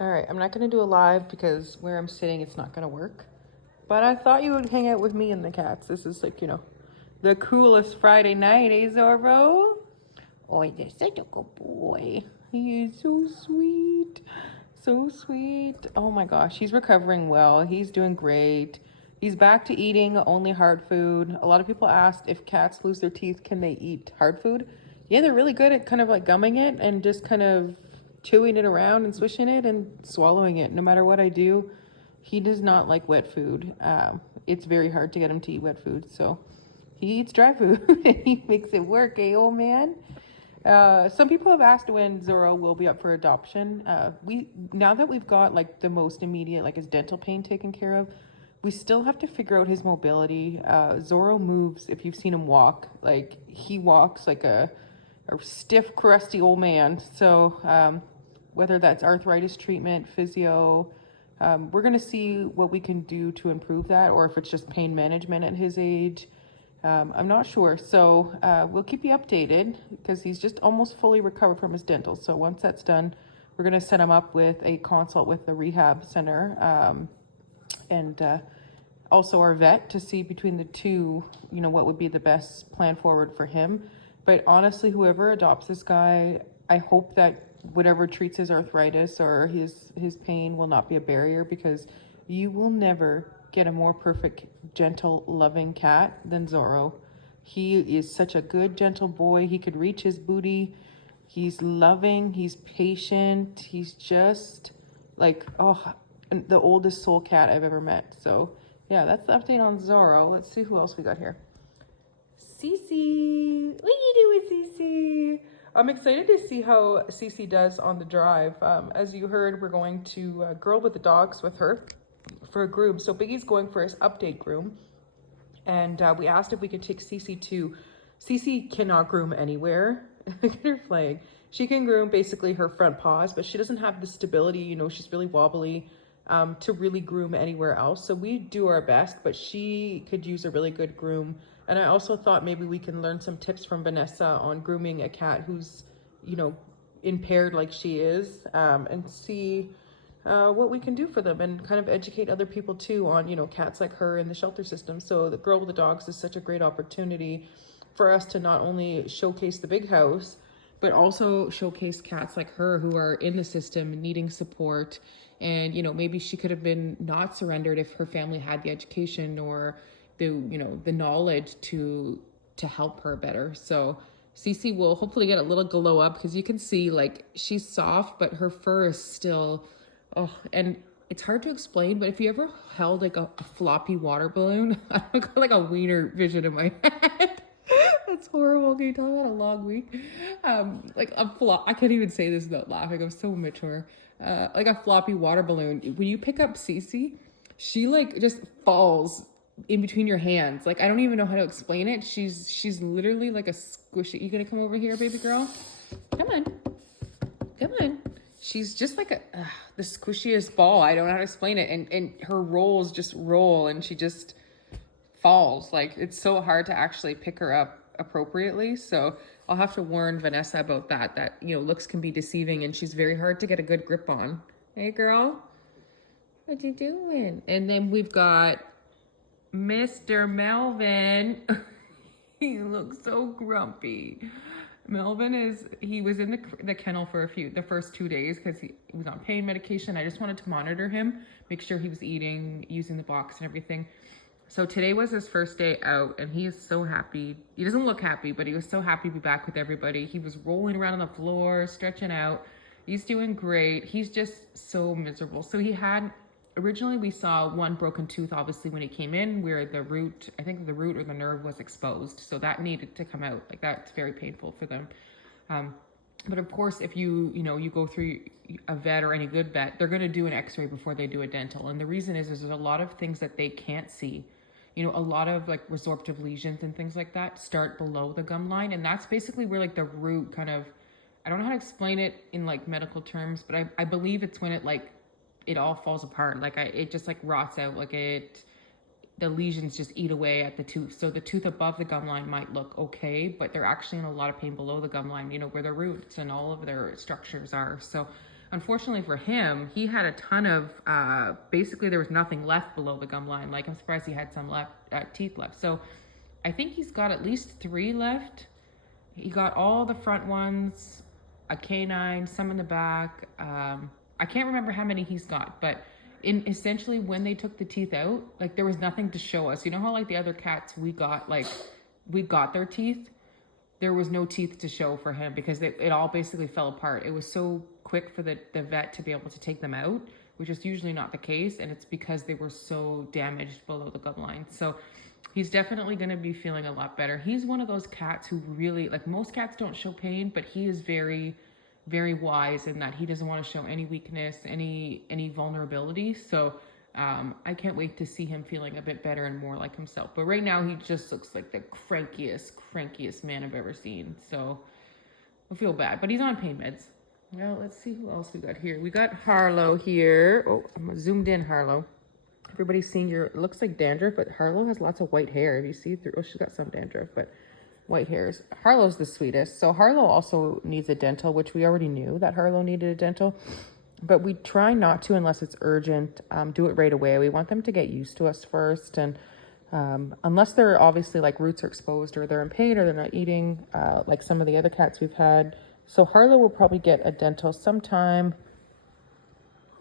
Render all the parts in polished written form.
All right, I'm not going to do a live because where I'm sitting, it's not going to work. But I thought you would hang out with me and the cats. This is like, the coolest Friday night, eh, Zorro? Oh, he's such a good boy. He is so sweet. So sweet. Oh my gosh, he's recovering well. He's doing great. He's back to eating only hard food. A lot of people asked if cats lose their teeth, can they eat hard food? Yeah, they're really good at kind of like gumming it and just kind of chewing it around and swishing it and swallowing it. No matter what I do, he does not like wet food. It's very hard to get him to eat wet food. So he eats dry food and he makes it work, eh, old man? Some people have asked when Zorro will be up for adoption. We now that we've got like the most immediate, like his dental pain taken care of, we still have to figure out his mobility. Zorro moves. If you've seen him walk, like he walks like a stiff, crusty old man. So whether that's arthritis treatment, physio, we're gonna see what we can do to improve that, or if it's just pain management at his age. I'm not sure. So we'll keep you updated because he's just almost fully recovered from his dental. So once that's done, we're going to set him up with a consult with the rehab center and also our vet to see between the two, what would be the best plan forward for him. But honestly, whoever adopts this guy, I hope that whatever treats his arthritis or his pain will not be a barrier, because you will never get a more perfect, gentle, loving cat than Zorro. He is such a good, gentle boy. He could reach his booty. He's loving. He's patient. He's just like, the oldest soul cat I've ever met. So yeah, that's the update on Zorro. Let's see who else we got here. Cece, what are you doing, Cece? I'm excited to see how Cece does on the drive. As you heard, we're going to Girl with the Dogs with her for a groom. So Biggie's going for his update groom. And we asked if we could take Cece to. Cece cannot groom anywhere. Look at her flag. She can groom basically her front paws, but she doesn't have the stability. She's really wobbly to really groom anywhere else. So we do our best, but she could use a really good groom. And I also thought maybe we can learn some tips from Vanessa on grooming a cat who's, impaired like she is, and see what we can do for them and kind of educate other people too on, cats like her in the shelter system. So the Girl with the Dogs is such a great opportunity for us to not only showcase the big house, but also showcase cats like her who are in the system needing support. And, maybe she could have been not surrendered if her family had the education or the knowledge to help her better. So Cece will hopefully get a little glow up, because you can see like she's soft, but her fur is still, and it's hard to explain, but if you ever held like a floppy water balloon, I got like a wiener vision in my head. That's horrible. Can you talk about a long week? I can't even say this without laughing. I'm so mature. Like a floppy water balloon. When you pick up Cece, she like just falls in between your hands. Like I don't even know how to explain it. She's literally like a squishy. You gonna come over here, baby girl? Come on, come on. She's just like the squishiest ball. I don't know how to explain it. And her rolls just roll, and she just falls. Like it's so hard to actually pick her up appropriately. So I'll have to warn Vanessa about that looks can be deceiving, and she's very hard to get a good grip on. Hey girl, what you doing? And then we've got Mr. Melvin. He looks so grumpy. Melvin he was in the kennel for the first 2 days because he was on pain medication. I just wanted to monitor him, make sure he was eating, using the box and everything. So today was his first day out, and he is so happy. He doesn't look happy, but he was so happy to be back with everybody. He was rolling around on the floor, stretching out. He's doing great. He's just so miserable. So originally we saw one broken tooth, obviously, when he came in, where the root or the nerve was exposed. So that needed to come out. Like that's very painful for them. But of course, if you go through a vet or any good vet, they're going to do an x-ray before they do a dental. And the reason is there's a lot of things that they can't see. A lot of like resorptive lesions and things like that start below the gum line. And that's basically where like the root kind of, I don't know how to explain it in like medical terms, but I believe it's when it all falls apart. Like it just like rots out. Like the lesions just eat away at the tooth. So the tooth above the gum line might look okay, but they're actually in a lot of pain below the gum line, where the roots and all of their structures are. So unfortunately for him, he had a ton of, basically there was nothing left below the gum line. Like I'm surprised he had some left, teeth left. So I think he's got at least 3 left. He got all the front ones, a canine, some in the back. I can't remember how many he's got, but essentially when they took the teeth out, like there was nothing to show us. You know how like the other cats we got their teeth? There was no teeth to show for him because it all basically fell apart. It was so quick for the vet to be able to take them out, which is usually not the case. And it's because they were so damaged below the gum line. So he's definitely going to be feeling a lot better. He's one of those cats who really, like most cats don't show pain, but he is very, very wise in that he doesn't want to show any weakness, any vulnerability. So I can't wait to see him feeling a bit better and more like himself. But right now he just looks like the crankiest man I've ever seen. So I feel bad, but he's on pain meds. Well, let's see who else we got here. We got Harlow here. Oh, I'm zoomed in, Harlow. Everybody's seeing it looks like dandruff, but Harlow has lots of white hair. If you see through, oh, she's got some dandruff, but white hairs. Harlow's the sweetest. So Harlow also needs a dental, which we already knew that Harlow needed a dental. But we try not to unless it's urgent. Do it right away. We want them to get used to us first. And unless they're obviously like roots are exposed or they're in pain or they're not eating, like some of the other cats we've had. So Harlow will probably get a dental sometime.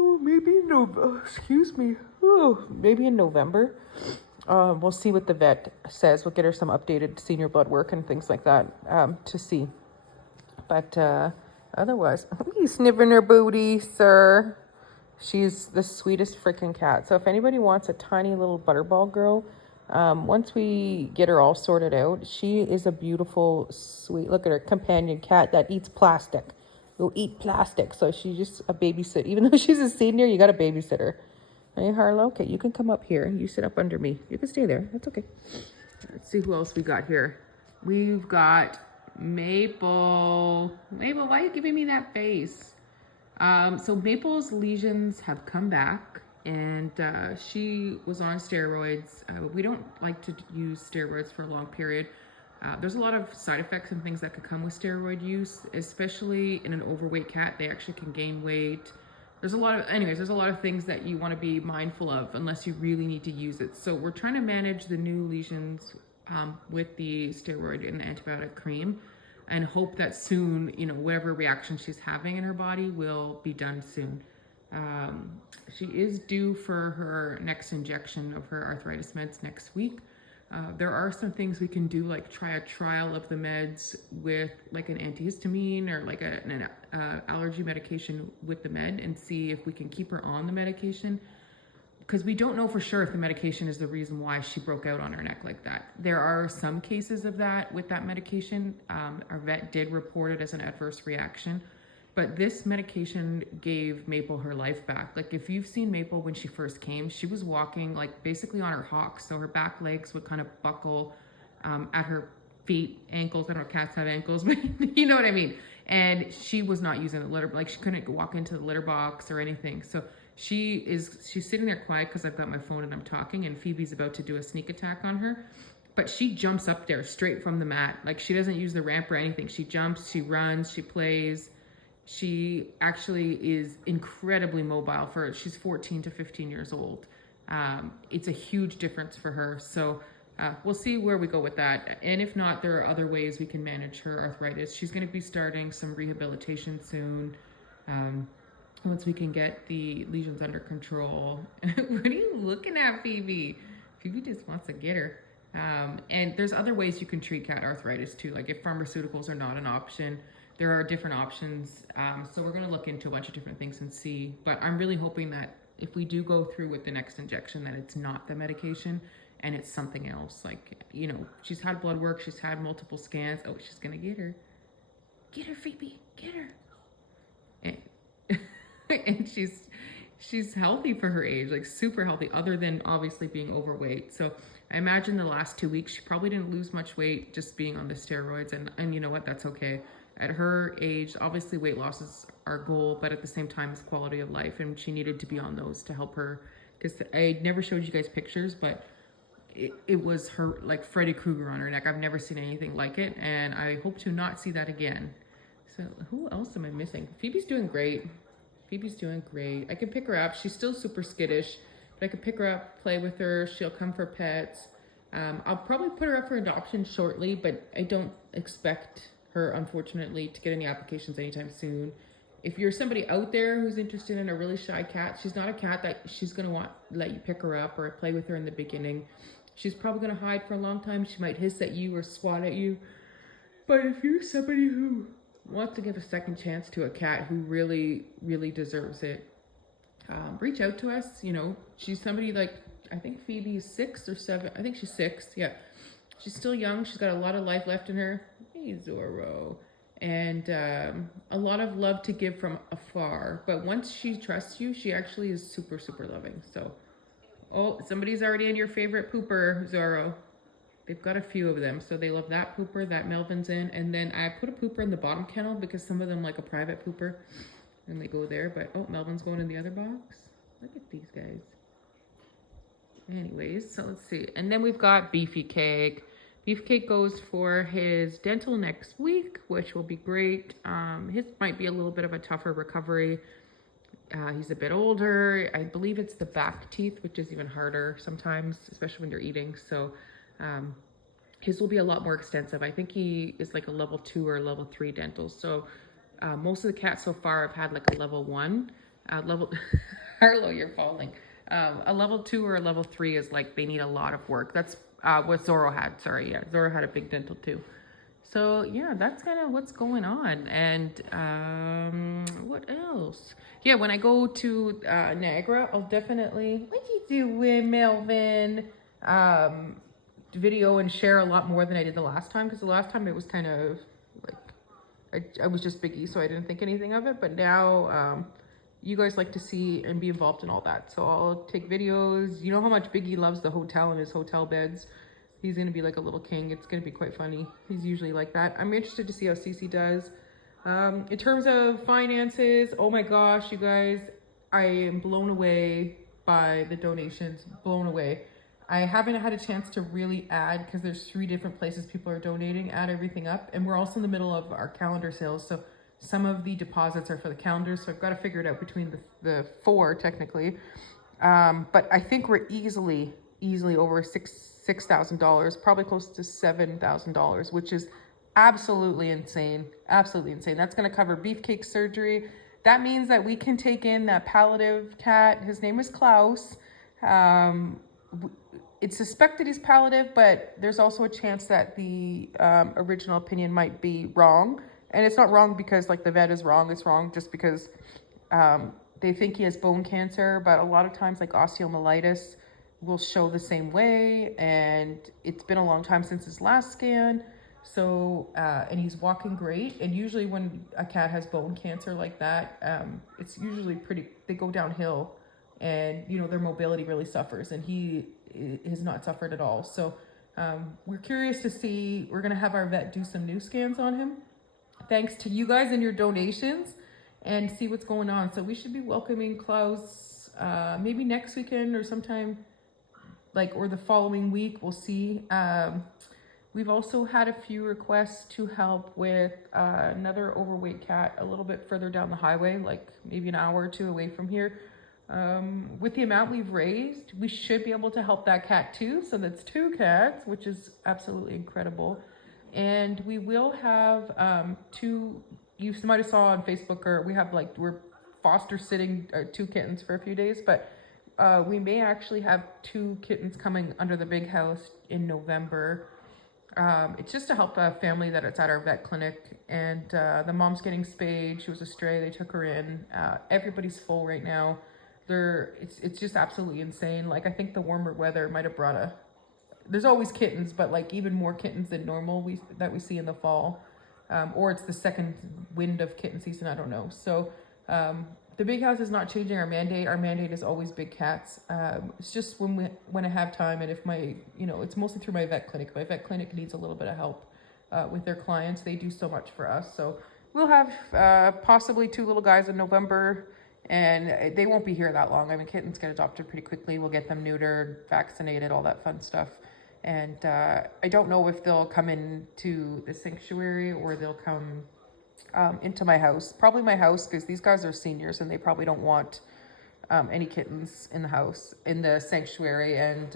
Oh, maybe maybe in November. We'll see what the vet says. We'll get her some updated senior blood work and things like that to see. But otherwise, he's sniffing her booty, sir. She's the sweetest freaking cat. So if anybody wants a tiny little butterball girl, once we get her all sorted out, she is a beautiful, sweet, look at her, companion cat that eats plastic. Will eat plastic. So she's just a babysitter. Even though she's a senior, you got to babysit her. Hey, Harlow, okay, you can come up here. You sit up under me. You can stay there. That's okay. Let's see who else we got here. We've got Maple. Maple, why are you giving me that face? So Maple's lesions have come back, and she was on steroids. We don't like to use steroids for a long period. There's a lot of side effects and things that could come with steroid use, especially in an overweight cat. They actually can gain weight. There's a lot of things that you want to be mindful of unless you really need to use it. So we're trying to manage the new lesions with the steroid and the antibiotic cream and hope that soon, you know, whatever reaction she's having in her body will be done soon. She is due for her next injection of her arthritis meds next week. There are some things we can do, like try a trial of the meds with like an antihistamine or like an allergy medication with the med and see if we can keep her on the medication. Because we don't know for sure if the medication is the reason why she broke out on her neck like that. There are some cases of that with that medication. Our vet did report it as an adverse reaction. But this medication gave Maple her life back. Like if you've seen Maple when she first came, she was walking like basically on her hocks. So her back legs would kind of buckle at her feet, ankles. I don't know if cats have ankles, but you know what I mean. And she was not using the litter, like she couldn't walk into the litter box or anything. So she's sitting there quiet because I've got my phone and I'm talking, and Phoebe's about to do a sneak attack on her. But she jumps up there straight from the mat. Like she doesn't use the ramp or anything. She jumps, she runs, she plays. She actually is incredibly mobile she's 14 to 15 years old. It's a huge difference for her. So we'll see where we go with that. And if not, there are other ways we can manage her arthritis. She's going to be starting some rehabilitation soon. Once we can get the lesions under control. What are you looking at, Phoebe? Phoebe just wants to get her. And there's other ways you can treat cat arthritis too. Like if pharmaceuticals are not an option, there are different options. So we're going to look into a bunch of different things and see. But I'm really hoping that if we do go through with the next injection, that it's not the medication and it's something else. Like, you know, she's had blood work. She's had multiple scans. Oh, she's going to get her. Get her, Phoebe. Get her. And she's healthy for her age, like super healthy, other than obviously being overweight. So I imagine the last 2 weeks, she probably didn't lose much weight just being on the steroids. And you know what? That's okay. At her age, obviously weight loss is our goal, but at the same time, it's quality of life. And she needed to be on those to help her. Because I never showed you guys pictures, but it was her like Freddy Krueger on her neck. I've never seen anything like it. And I hope to not see that again. So who else am I missing? Phoebe's doing great. Phoebe's doing great. I can pick her up. She's still super skittish, but I can pick her up, play with her. She'll come for pets. I'll probably put her up for adoption shortly, but I don't expect her, unfortunately, to get any applications anytime soon. If you're somebody out there who's interested in a really shy cat, she's not a cat that she's going to want let you pick her up or play with her in the beginning. She's probably going to hide for a long time. She might hiss at you or swat at you. But if you're somebody who wants to give a second chance to a cat who really, really deserves it, reach out to us. You know, she's somebody like, I think Phoebe's 6 or 7. I think she's 6. Yeah. She's still young. She's got a lot of life left in her. Hey, Zorro. And a lot of love to give from afar. But once she trusts you, she actually is super, super loving. So, oh, somebody's already in your favorite pooper, Zorro. They've got a few of them. So they love that pooper that Melvin's in. And then I put a pooper in the bottom kennel because some of them like a private pooper. And they go there. But, oh, Melvin's going in the other box. Look at these guys. Anyways, so let's see. And then we've got Beefy Cake. Beefcake goes for his dental next week, which will be great. His might be a little bit of a tougher recovery. He's a bit older. I believe it's the back teeth, which is even harder sometimes, especially when you're eating. So his will be a lot more extensive. I think he is like a level 2 or level 3 dental. So most of the cats so far have had like a level 1. Harlow, you're falling. A level 2 or a level 3 is like they need a lot of work. That's what Zorro had. Sorry, yeah, Zorro had a big dental too. So yeah, that's kind of what's going on. And what else? Yeah, when I go to Niagara, I'll definitely, what you doing, Melvin? Video and share a lot more than I did the last time, because the last time it was kind of like I was just Biggie, so I didn't think anything of it. But now you guys like to see and be involved in all that. So I'll take videos. You know how much Biggie loves the hotel and his hotel beds. He's going to be like a little king. It's going to be quite funny. He's usually like that. I'm interested to see how Cece does. In terms of finances, oh my gosh, you guys, I am blown away by the donations. Blown away. I haven't had a chance to really add, because there's 3 different places people are donating, add everything up. And we're also in the middle of our calendar sales. So some of the deposits are for the calendars, so I've got to figure it out between the 4 technically. But I think we're easily over $6,000, probably close to $7,000, which is absolutely insane. Absolutely insane. That's going to cover Beefcake surgery. That means that we can take in that palliative cat. His name is Klaus. It's suspected he's palliative, but there's also a chance that the original opinion might be wrong. And it's not wrong because like the vet is wrong. It's wrong just because they think he has bone cancer. But a lot of times like osteomyelitis will show the same way. And it's been a long time since his last scan. So, and he's walking great. And usually when a cat has bone cancer like that, it's usually they go downhill and, you know, their mobility really suffers. And he has not suffered at all. So we're curious to see, we're going to have our vet do some new scans on him, thanks to you guys and your donations, and see what's going on. So we should be welcoming Klaus maybe next weekend or sometime or the following week. We'll see. We've also had a few requests to help with another overweight cat a little bit further down the highway, like maybe an hour or 2 away from here. With the amount we've raised, we should be able to help that cat too. So that's 2 cats, which is absolutely incredible. And we will have 2, you might have saw on Facebook, or we have we're foster sitting 2 kittens for a few days, but we may actually have 2 kittens coming under the big house in November. It's just to help a family that it's at our vet clinic, and the mom's getting spayed. She was a stray. They took her in. Everybody's full right now. It's just absolutely insane. I think the warmer weather might have brought there's always kittens, but even more kittens than normal that we see in the fall, or it's the second wind of kitten season. I don't know. So the big house is not changing our mandate. Our mandate is always big cats. It's just when I have time, and if it's mostly through my vet clinic. My vet clinic needs a little bit of help with their clients. They do so much for us. So we'll have possibly 2 little guys in November, and they won't be here that long. I mean, kittens get adopted pretty quickly. We'll get them neutered, vaccinated, all that fun stuff. And I don't know if they'll come into the sanctuary or they'll come into my house. Probably my house, because these guys are seniors and they probably don't want any kittens in the house, in the sanctuary. And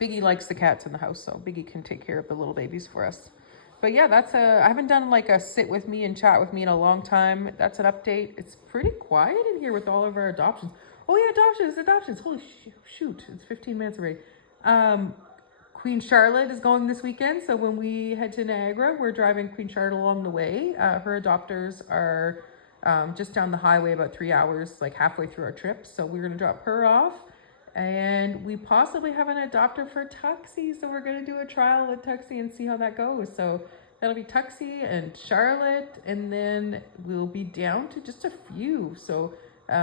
Biggie likes the cats in the house, so Biggie can take care of the little babies for us. But yeah, I haven't done like a sit with me and chat with me in a long time. That's an update. It's pretty quiet in here with all of our adoptions. Oh yeah, adoptions. Holy shoot, it's 15 minutes already. Queen Charlotte is going this weekend. So when we head to Niagara, we're driving Queen Charlotte along the way. Her adopters are just down the highway about 3 hours, like halfway through our trip. So we're going to drop her off. And we possibly have an adopter for Tuxie. So we're going to do a trial with Tuxie and see how that goes. So that'll be Tuxie and Charlotte. And then we'll be down to just a few. So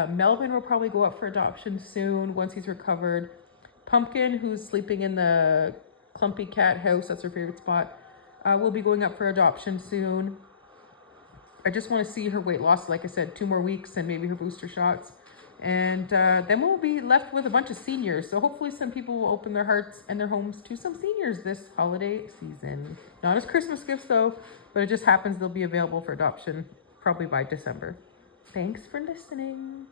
Melvin will probably go up for adoption soon once he's recovered. Pumpkin, who's sleeping in the Clumpy Cat house, that's her favorite spot, will be going up for adoption soon. I just want to see her weight loss, like I said, 2 more weeks and maybe her booster shots. And then we'll be left with a bunch of seniors. So hopefully some people will open their hearts and their homes to some seniors this holiday season. Not as Christmas gifts though, but it just happens they'll be available for adoption probably by December. Thanks for listening.